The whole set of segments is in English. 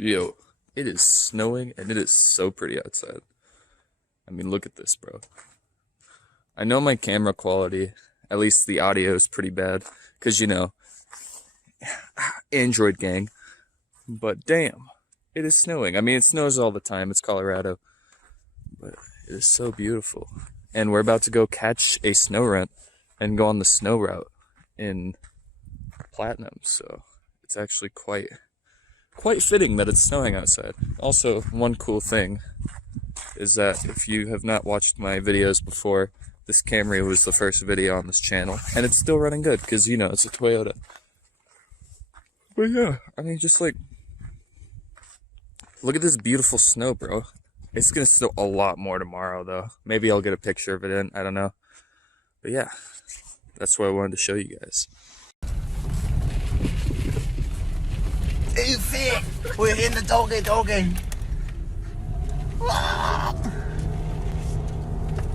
Yo, it is snowing and it is so pretty outside. I mean, look at this, bro. I know my camera quality, at least the audio, is pretty bad, because, you know, Android gang. But damn, it is snowing. I mean, it snows all the time. It's Colorado. But it is so beautiful. And we're about to go catch a snow rent and go on the snow route in Platinum. So it's actually quite fitting that it's snowing outside. Also, one cool thing is that if you have not watched my videos before, this Camry was the first video on this channel, and it's still running good, because, you know, it's a Toyota. But yeah, I mean, just like, look at this beautiful snow, bro. It's gonna snow a lot more tomorrow, though. Maybe I'll get a picture of it in, I don't know. But yeah, that's what I wanted to show you guys. It's it. We're in the toge.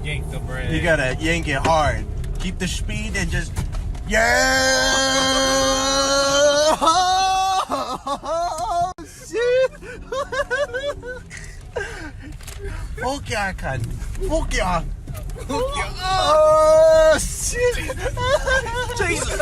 Yank the brake. You gotta yank it hard. Keep the speed and just Oh, shit. Fuck yeah. Oh shit. Jesus.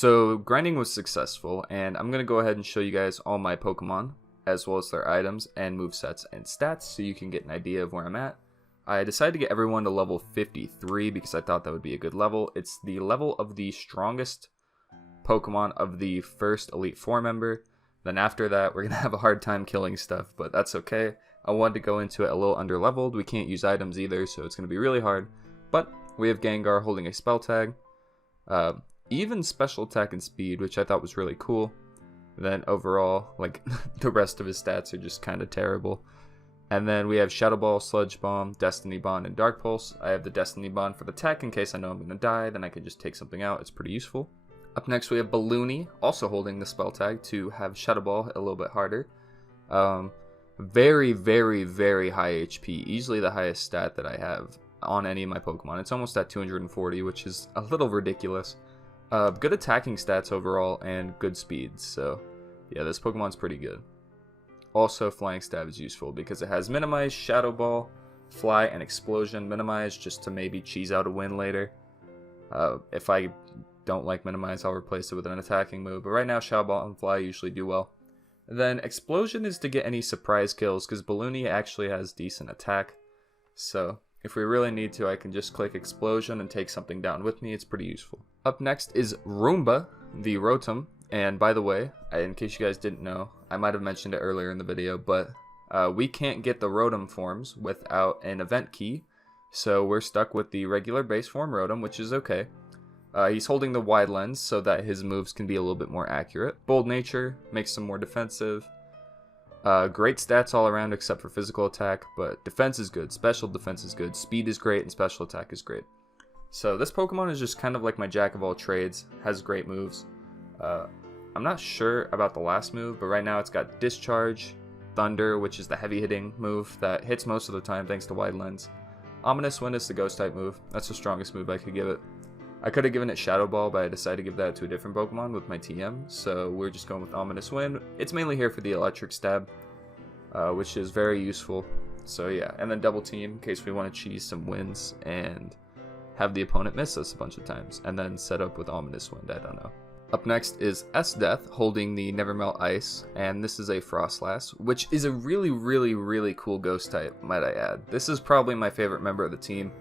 So grinding was successful, and I'm going to go ahead and show you guys all my Pokemon, as well as their items and movesets and stats, so you can get an idea of where I'm at. I decided to get everyone to level 53 because I thought that would be a good level. It's the level of the strongest Pokemon of the first Elite Four member. Then after that, we're going to have a hard time killing stuff, but that's okay. I wanted to go into it a little under-leveled. We can't use items either, so it's going to be really hard. But we have Gengar holding a spell tag. Even special attack and speed, which I thought was really cool. Then overall, like, the rest of his stats are just kind of terrible. And then we have Shadow Ball, Sludge Bomb, Destiny Bond, and Dark Pulse. I have the Destiny Bond for the tech in case I know I'm going to die. Then I can just take something out. It's pretty useful. Up next, we have Balloony, also holding the spell tag to have Shadow Ball hit a little bit harder. Very, very, very high HP. Easily the highest stat that I have on any of my Pokemon. It's almost at 240, which is a little ridiculous. Good attacking stats overall and good speed. So, yeah, this Pokemon's pretty good. Also, Flying Stab is useful because it has Minimize, Shadow Ball, Fly, and Explosion. Minimize just to maybe cheese out a win later. If I don't like Minimize, I'll replace it with an attacking move. But right now, Shadow Ball and Fly usually do well. Then Explosion is to get any surprise kills because Balloony actually has decent attack. So if we really need to, I can just click Explosion and take something down with me. It's pretty useful. Up next is Roomba, the Rotom. And by the way, in case you guys didn't know, I might have mentioned it earlier in the video, but we can't get the Rotom forms without an event key. So we're stuck with the regular base form Rotom, which is okay. He's holding the wide lens so that his moves can be a little bit more accurate. Bold nature, makes him more defensive. Great stats all around except for physical attack, but defense is good, special defense is good, speed is great, and special attack is great. So this Pokemon is just kind of like my jack of all trades, has great moves. I'm not sure about the last move, but right now it's got Discharge, Thunder, which is the heavy hitting move that hits most of the time thanks to Wide Lens. Ominous Wind is the Ghost type move. That's the strongest move I could give it. I could have given it Shadow Ball, but I decided to give that to a different Pokemon with my TM, so we're just going with Ominous Wind. It's mainly here for the Electric Stab, which is very useful. So yeah, and then Double Team in case we want to cheese some wins and have the opponent miss us a bunch of times, and then set up with Ominous Wind, I don't know. Up next is S-Death holding the Nevermelt Ice, and this is a Frostlass, which is a really, really, really cool Ghost type, might I add. This is probably my favorite member of the team.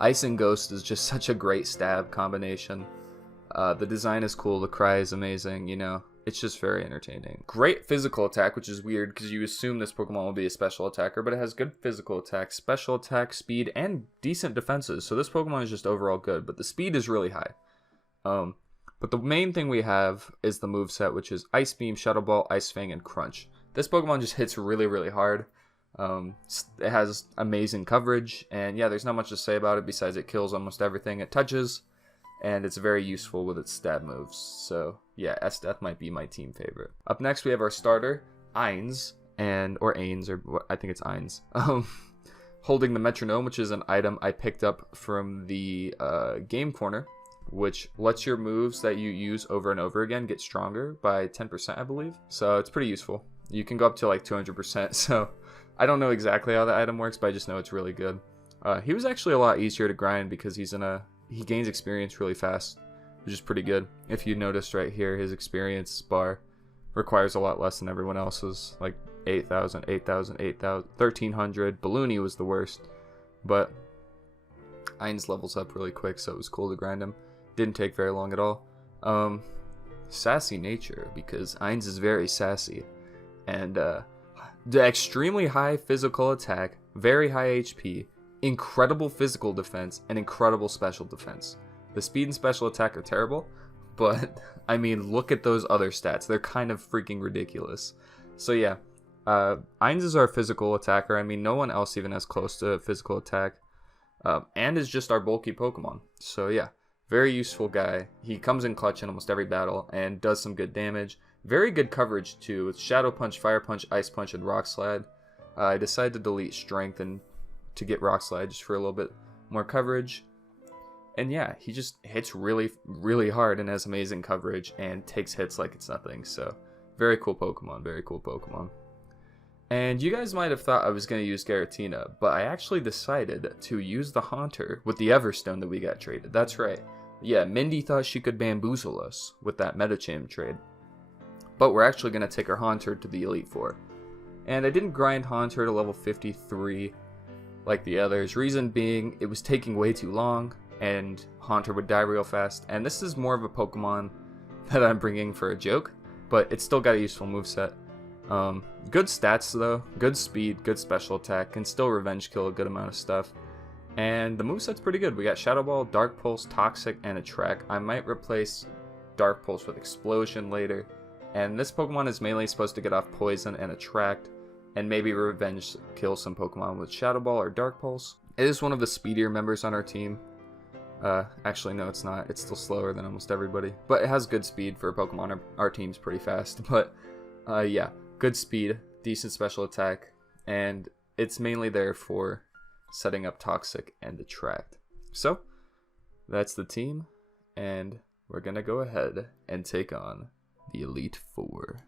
Ice and Ghost is just such a great stab combination. The design is cool, the cry is amazing, you know, it's just very entertaining. Great physical attack, which is weird because you assume this Pokemon will be a special attacker, but it has good physical attack, special attack, speed, and decent defenses, so this Pokemon is just overall good, but the speed is really high. But the main thing we have is the moveset, which is Ice Beam, Shadow Ball, Ice Fang, and Crunch. This Pokemon just hits really, really hard. It has amazing coverage, and yeah, there's not much to say about it besides it kills almost everything it touches, and it's very useful with its stab moves. So yeah, S-Death might be my team favorite. Up next, we have our starter, Ains, or Ains, or I think it's Ains. Holding the Metronome, which is an item I picked up from the Game Corner, which lets your moves that you use over and over again get stronger by 10%, I believe. So it's pretty useful. You can go up to like 200%, so I don't know exactly how the item works, but I just know it's really good. He was actually a lot easier to grind because he gains experience really fast, which is pretty good. If you noticed right here, his experience bar requires a lot less than everyone else's, like 8,000, 8,000, 8,000, 1,300. Balloony was the worst, but Ainz levels up really quick, so it was cool to grind him. Didn't take very long at all. Sassy nature, because Ainz is very sassy. And the extremely high physical attack, very high HP, incredible physical defense, and incredible special defense. The speed and special attack are terrible, but I mean, look at those other stats. They're kind of freaking ridiculous. So yeah, Ainz is our physical attacker. I mean, no one else even has close to physical attack. And is just our bulky Pokemon. So yeah, very useful guy. He comes in clutch in almost every battle and does some good damage. Very good coverage too, with Shadow Punch, Fire Punch, Ice Punch, and Rock Slide. I decided to delete Strength and to get Rock Slide just for a little bit more coverage. And yeah, he just hits really, really hard and has amazing coverage and takes hits like it's nothing. So very cool Pokemon, very cool Pokemon. And you guys might have thought I was going to use Giratina, but I actually decided to use the Haunter with the Everstone that we got traded. That's right. Yeah, Mindy thought she could bamboozle us with that Metacham trade. But we're actually going to take our Haunter to the Elite Four. And I didn't grind Haunter to level 53 like the others. Reason being, it was taking way too long, and Haunter would die real fast. And this is more of a Pokemon that I'm bringing for a joke, but it's still got a useful moveset. Good stats though, good speed, good special attack, can still revenge kill a good amount of stuff. And the moveset's pretty good. We got Shadow Ball, Dark Pulse, Toxic, and Attract. I might replace Dark Pulse with Explosion later. And this Pokemon is mainly supposed to get off Poison and Attract, and maybe revenge kill some Pokemon with Shadow Ball or Dark Pulse. It is one of the speedier members on our team. Actually, no, it's not. It's still slower than almost everybody. But it has good speed for a Pokemon. Our team's pretty fast. But, yeah, good speed, decent special attack, and it's mainly there for setting up Toxic and Attract. So, that's the team, and we're gonna go ahead and take on the Elite Four.